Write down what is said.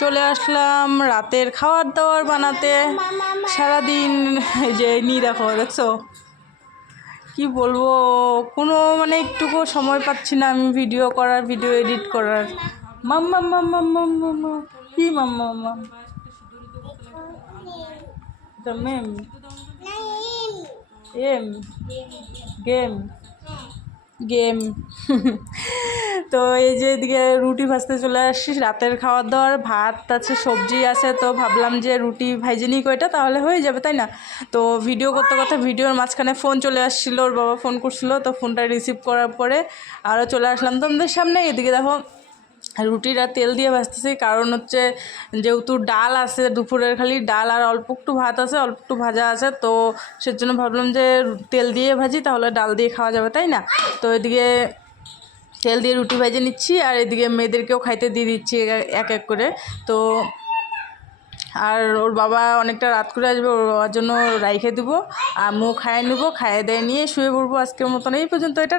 চলে আসলাম রাতের খাবার দাবার বানাতে। সারাদিন এই যে দেখছো কি বলবো, কোনো মানে একটুকু সময় পাচ্ছি না আমি ভিডিও করার, ভিডিও এডিট করার। মাম্মা মাম্মা মাম্মা মাম্মা কি মাম্মা মাম্মা মেম এম গেম গেম তো এই যে এদিকে রুটি ভাজতে চলে আসছি। রাতের খাওয়ার দাওয়ার ভাত আছে, সবজি আছে, তো ভাবলাম যে রুটি ভাইজেনি কয়টা তাহলে হয়ে যাবে, তাই না? তো ভিডিও করতে করতে ভিডিওর মাঝখানে ফোন চলে আসছিলো, ওর বাবা ফোন করছিলো, তো ফোনটা রিসিভ করার পরে আরও চলে আসলাম তোমাদের সামনে। এদিকে দেখো রুটিটা তেল দিয়ে ভাজতেছি, কারণ হচ্ছে যেহেতু ডাল আছে, দুপুরের খালি ডাল আর অল্প একটু ভাত আছে, অল্প একটু ভাজা আছে, তো সেজন্য ভাবলাম যে তেল দিয়ে ভাজি, তাহলে ডাল দিয়ে খাওয়া যাবে, তাই না? তো এদিকে তেল দিয়ে রুটি ভেজে নিচ্ছি, আর এদিকে মেয়েদেরকেও খাইতে দিয়ে দিচ্ছি এক এক করে। তো আর ওর বাবা অনেকটা রাত করে আসবে, ওর বাবার জন্য রাইখে দেবো, আমিও খাইয়ে নেবো, খাইয়ে দিয়ে নিয়ে শুয়ে পড়বো। আজকের মতন এই পর্যন্ত, এটা।